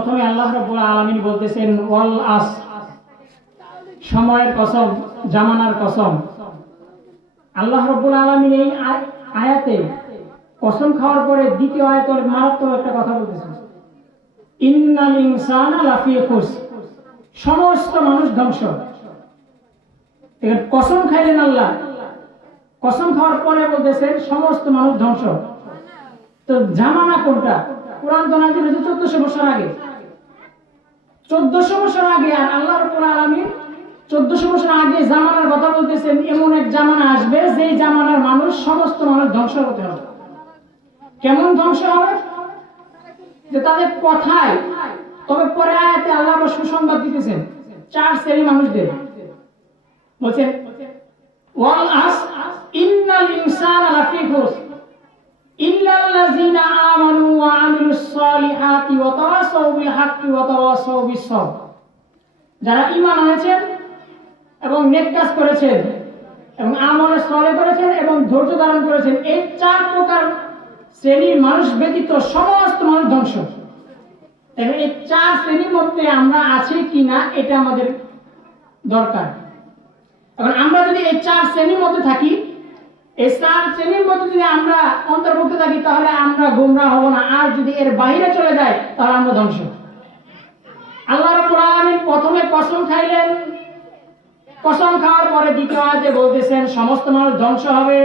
প্রথমে আল্লাহ রাব্বুল আলামিন বলতেছেন ওয়াল আস, সময়ের কসম, জামানার কসম। আল্লাহ রাব্বুল আলামিন এই আয়াতে কসম খাওয়ার পরে দ্বিতীয় আয়াতে মারাত্মক একটা কথা বলতেছেন, ইন্নাল ইনসানা লাফি খুসর, সমস্ত মানুষ ধ্বংস। কসম খাইলেন আল্লাহ, কসম খাওয়ার পরে বলতেছেন সমস্ত মানুষ ধ্বংস। তো জামানা কোনটা? কোরআন তো নাযিল হয়েছে 1400 বছর আগে। 1400 বছর আগে, আর আল্লাহ রাব্বুল আলামিন 1400 বছর আগে জামানার কথা বলতেছেন। এমন এক জামানা আসবে যেই জামানার মানুষ, সমস্ত মানুষ ধ্বংস হতে হবে। কেমন ধ্বংস হবে? যে তাদের কথায়, তবে পরে আয়াতে আল্লাহ আবার সুসংবাদ দিতেছেন 4 শ্রেণী মানুষদের। বলছেন ওয়াল আস ইন্নাল ইনসানা লাফি খুসর ইল্লাল্লাযিনা আমানু ওয়া আমিলুস সলিহাতি ওয়া তাওয়াসাউ বিল হাক্কি ওয়া তাওয়াসাউ বিস সবর। যারা ঈমান এনেছেন এবং নেক কাজ করেছেন এবং আমলে সলে করেছেন এবং ধৈর্য ধারণ করেছেন, এই 4 প্রকার শ্রেণীর মানুষ ব্যতীত সমস্ত মানুষ ধ্বংস। এবং এই 4 শ্রেণীর মধ্যে আমরা আছি কিনা এটা আমাদের দরকার। এখন আমরা যদি এই 4 শ্রেণীর মধ্যে থাকি, এই 4 শ্রেণীর মধ্যে যদি আমরা অন্তর্ভুক্ত থাকি, তাহলে আমরা গোমরাহ হব না। আর যদি এর বাইরে চলে যায় তাহলে আমরা ধ্বংস। আল্লাহ রাব্বুল আলামিন প্রথমে কসম খাইলেন, কসম খাওয়ার পরে দ্বিতীয় আয়াতে বলতেছেন সমস্ত মানুষ ধ্বংস হবে,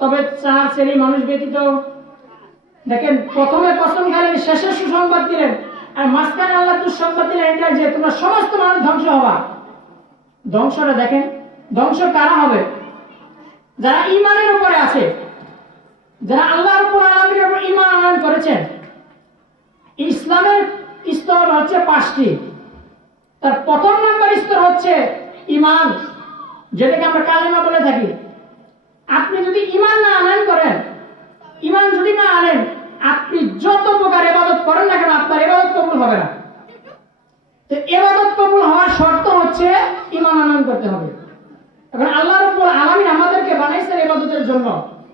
তবে 4 শ্রেণীর মানুষ ব্যতীত। দেখেন, প্রথমে কসম খাইলেন, শেষে সুসংবাদ দিলেন, আর মাঝখানে আল্লাহ দুঃসংবাদ দিলেন এটা যে তোমরা সমস্ত মানুষ ধ্বংস হবা। ধ্বংসটা দেখেন, ধ্বংস কারা হবে? যারা ঈমানের উপরে আছে, যারা আল্লাহ রাব্বুল আলামিনের উপর ঈমান আনয়ন করেছেন। ইসলামের স্তর হচ্ছে 5টি। তার প্রথম নাম্বার স্তর হচ্ছে ঈমান, যেটাকে আমরা কালেমা বলে থাকি। আপনি যদি ঈমান না আনয়ন করেন, ঈমান যদি না আনেন, আপনি যত প্রকার ইবাদত করেন না কেন, আপনার ইবাদত কবুল হবে না। তো ইবাদত কবুল হওয়ার শর্ত হচ্ছে ঈমান আনয়ন করতে হবে। এখন আল্লাহ রাব্বুল আলামিন আমাদেরকে বানাইছেন ইবাদতের জন্য।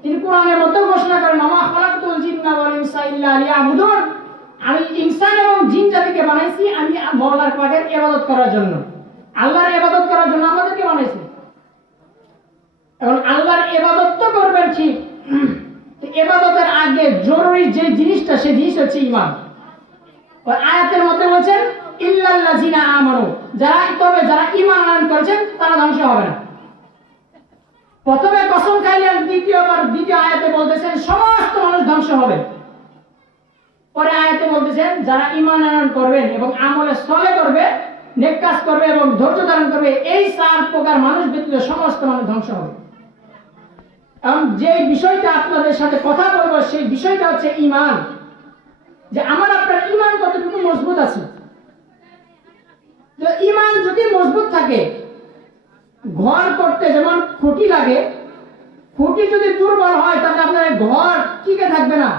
তিনি কোরআনের মধ্যে ঘোষণা করেন, ওয়া মা খালাকতুল জিন্না ওয়াল ইনসা ইল্লা লিয়াবুদুন, আমি ইনসান এবং জিন জাতিকে বানাইছি আমি মওলার পাকের ইবাদত করার জন্য। আল্লাহর ইবাদত করার জন্য আমাদেরকে বানাইছে। এখন আল্লাহর ইবাদত তো করবেন ঠিক, তো ইবাদতের আগে জরুরি যে জিনিসটা, সেই জিনিস হচ্ছে ঈমান। ওই আয়াতের মধ্যে বলেন ইল্লাল্লাযিনা আমানু, যারা ঈমান আনয়ন করেছেন তারা ধ্বংস হবে না। প্রথমে কসম খাইলেন, দ্বিতীয় আয়াতে বলতেছেন সমস্ত মানুষ ধ্বংস হবে। পরে আয়াতে বলতেছেন যারা ঈমান আনয়ন করবেন এবং আমলে সলে করবে, নেক কাজ করবে এবং ধৈর্য ধারণ করবে, এই 4 প্রকার মানুষ ব্যতীত সমস্ত মানুষ ধ্বংস হবে। এবং যে বিষয়টা আপনাদের সাথে কথা বলবো, সেই বিষয়টা হচ্ছে ঈমান। যে আমার আপনার ঈমান কতটুকু মজবুত আছে। তো ঈমান যদি মজবুত থাকে, ঘর করতে যেমন খুঁটি লাগে, খুঁটি যদি দুর্বল হয় তাহলে আপনার ঘর টিকে থাকবে না।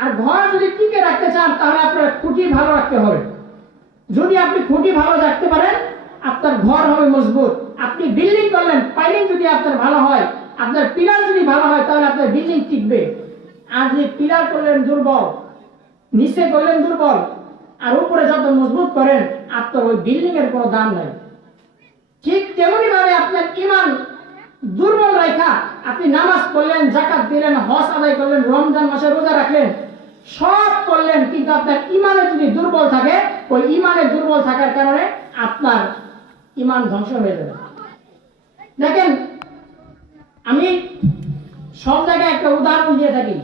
আর ঘর যদি টিকে রাখতে চান তাহলে আপনার খুঁটি ভালো রাখতে হবে। যদি আপনি খুঁটি ভালো রাখতে পারেন, আপনার ঘর হবে মজবুত। আপনি বিল্ডিং করলেন, পাইলিং যদি আপনার ভালো হয়, আপনার পিলার যদি ভালো হয়, তাহলে আপনার বিল্ডিং টিকবে। আর যদি পিলার করলেন দুর্বল, নিচে করলেন দুর্বল, আর উপরে যত মজবুত করেন, আপনার ওই বিল্ডিং এর কোনো দাম নাই। ঠিক তেমনি ভাবে আপনার ঈমান দুর্বল রেখা, আপনি নামাজ পড়লেন, যাকাত দিলেন, হজ আদায় করলেন, রমজান মাসে রোজা রাখলেন, সব করলেন, কিন্তু আপনার ঈমানে যদি দুর্বল থাকে, ওই ঈমানে দুর্বল থাকার কারণে আপনার ঈমান ধ্বংস হয়ে যাবে। দেখেন, আমি সব জায়গায় একটা উদাহরণ দিয়ে থাকি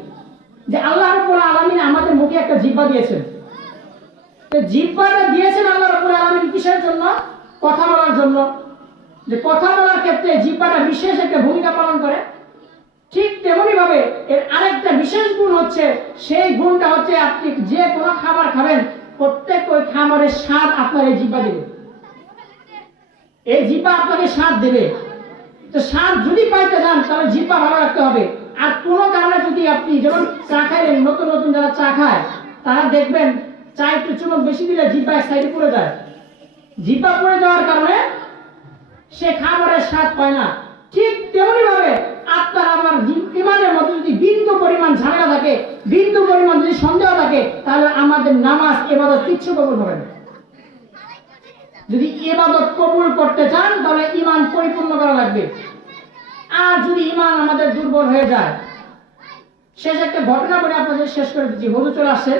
যে আল্লাহ রাব্বুল আলামিন আমাদের মুখে একটা জিহ্বা দিয়েছেন। তো জিহ্বাটা দিয়েছেন আল্লাহ রাব্বুল আলামিন কিসের জন্য? কথা বলার জন্য। যে কথা বলার ক্ষেত্রে জিহ্বাটা বিশেষ একটা ভূমিকা পালন করে। ঠিক তেমনি ভাবে এর আরেকটা বিশেষ গুণ হচ্ছে, সেই গুণটা হচ্ছে আপনি যে কোনো খাবার খাবেন, প্রত্যেক ওই খাবারের স্বাদ আপনার এই জিহ্বা দেবে। এই জিহ্বা আপনাকে স্বাদ দেবে। তো স্বাদ যদি পাইতে যান তাহলে জিহ্বা ভালো রাখতে হবে। আর কোনো কারণে যদি আপনি, যেমন চা খাইলেন, নতুন নতুন যারা চা খায় তারা দেখবেন চা একটু চুমুক বেশি দিলে জিহ্বা এক সাইডে পড়ে যায়। জিহ্বা পড়ে যাওয়ার কারণে সে খাবারের স্বাদ পায় না। ঠিক তেমনি ভাবে আপনার আমার ঈমানের মধ্যে যদি বিন্দু পরিমাণ ঝামেলা থাকে, বিন্দু পরিমাণ যদি সন্দেহ থাকে, তাহলে আমাদের নামাজ ইবাদত কিচ্ছু কবুল হবে না। যদি ইবাদত কবুল করতে চান তাহলে ঈমান পরিপূর্ণ করা লাগবে। আর যদি ঈমান আমাদের দুর্বল হয়ে যায়, শেষ একটা ঘটনা বলে আপনাদের শেষ করে দিচ্ছি। হুজুর চলে আসছে,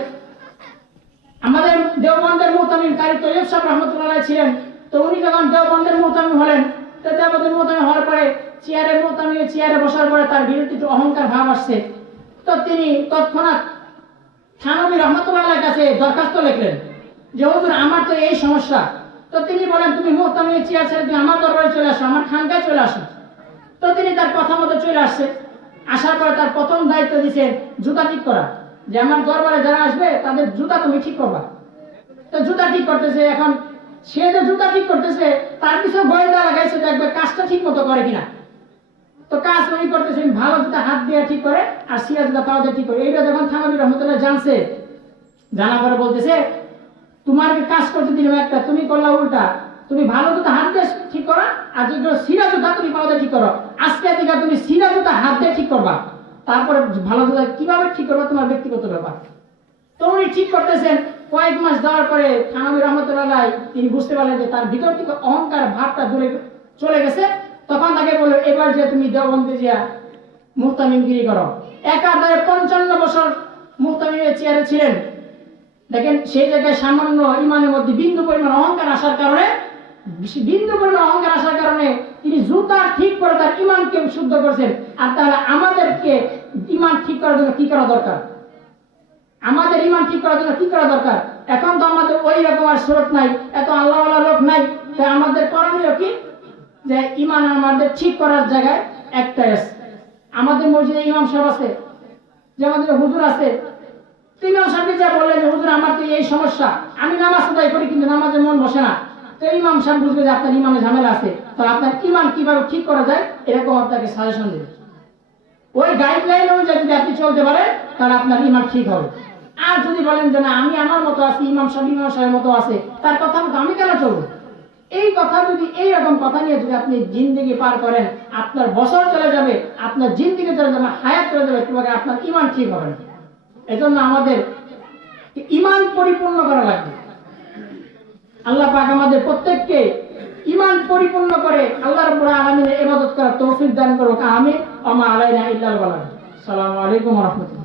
আমাদের দেওবন্দের মুহতামিম কারি তৈয়ব সাহেব রহমতুল্লাহ ছিলেন। তো উনি যখন দেওবন্দের মুহতামিম হলেন, তো দেওবন্দের মুহতামিম হওয়ার পরে চেয়ারে বসার পরে তার বিরুদ্ধে একটু অহংকার ভাব আসছে। তো তিনি তৎক্ষণাৎ থানবী রহমতুল্লাহর কাছে দরখাস্ত লিখলেন যে হুজুর আমার তো এই সমস্যা। তো তিনি বলেন তুমি মুহতামিমের চেয়ার ছেড়ে তুমি আমার দরবারে চলে আসো, আমার খানকায় চলে আসো। তো তিনি তার কথা মতো চলে আসছে। আসার পরে তার প্রথম দায়িত্ব দিয়েছেন জুতা ঠিক করা, যে আমার দরবারে যারা আসবে তাদের জুতা তুমি ঠিক করবা। তো জুতা ঠিক করতেছে। এখন সে যে জুতা ঠিক করতেছে তার কিছু গোয়েন্দা লাগাইছে, দেখবে কাজটা ঠিক মতো করে কিনা। তো কাজ উনি করতেছেন, ভালো জুতা হাত দিয়ে ঠিক করে আর সিরা জুতা পাও দিয়ে ঠিক করে। এইটা যখন থানবী রহমতুল্লাহ জানছে, জানা পরে বলতেছে তোমার কাজ করতে দিলাম একটা, তুমি করলা উল্টা। তুমি ভালো জুতা হাত দিয়ে ঠিক করো, আর যেগুলো সিরা জুতা তুমি পাও দিয়ে ঠিক করো। আজকে থেকে তুমি সিরা জুতা হাত দিয়ে ঠিক করবা, তারপরে ভালো জুতা কিভাবে ঠিক করবা তোমার ব্যক্তিগত ব্যাপার। তো উনি ঠিক করতেছেন। কয়েক মাস যাওয়ার পরে থানবী রহমতুল্লাহ তিনি বুঝতে পারলেন যে তার ভিতর থেকে অহংকার ভাবটা দূরে চলে গেছে। তখন তাকে বললো এবার যে তুমি দেওবন্দে যা মুহতামিমগিরি করো। একাধারে 55 বছর মুহতামিমের চেয়ারে ছিলেন। দেখেন সেই জায়গায় সামান্য ইমানের মধ্যে বিন্দু পরিমাণ অহংকার আসার কারণে তিনি জুতা ঠিক করে তার ইমানকে শুদ্ধ করছেন। আর তাহলে আমাদেরকে ইমান ঠিক করার জন্য কি করা দরকার? আমাদের ইমান ঠিক করার জন্য কি করা দরকার? এখন তো আমাদের ওই রকম আর সুরত নাই, এত আল্লাহওয়ালা লোক নাই। তাই আমাদের করণীয় কি? যে ইমান আমাদের ঠিক করার জায়গায় একটাই আছে। আমাদের মসজিদে ইমাম সাহেব আছে, যে আমাদের হুজুর আছে। ইমাম সাহেব যা বললেন যে হুজুর আমার তো এই সমস্যা, আমি নামাজ আদায় করি কিন্তু নামাজে মন বসে না। তো ইমাম সাহেব বুঝবে যে আপনার ইমানে ঝামেলা আছে, তো আপনার ইমান কিভাবে ঠিক করা যায় এরকম আপনাকে সাজেশন দেবে। ওই গাইডলাইন অনুযায়ী যদি আপনি চলতে পারেন তাহলে আপনার ইমান ঠিক হবে। আর যদি বলেন যে না আমি আমার মতো আছি, ইমাম সাহেবের মতো আছে, তার কথা মতো আমি কেন চলবো, এই কথা যদি এইরকম কথা নিয়ে যদি আপনি জিন্দেগি পার করেন, আপনার বছর চলে যাবে, আপনার জিন্দেগি চলে যাবে, হায়াত চলে যাবে, তোমাকে আপনার ইমান ঠিক হবে না। এজন্য আমাদের ইমান পরিপূর্ণ করা লাগবে। আল্লাহ পাক আমাদের প্রত্যেককে ইমান পরিপূর্ণ করে আল্লাহ রাব্বুল আলামিনের ইবাদত করার তৌফিক দান করুক। আমিন। ওয়া মা আলাইনা ইল্লাল বালাগ। আসসালামু আলাইকুম ওয়া রাহমাতুল্লাহ।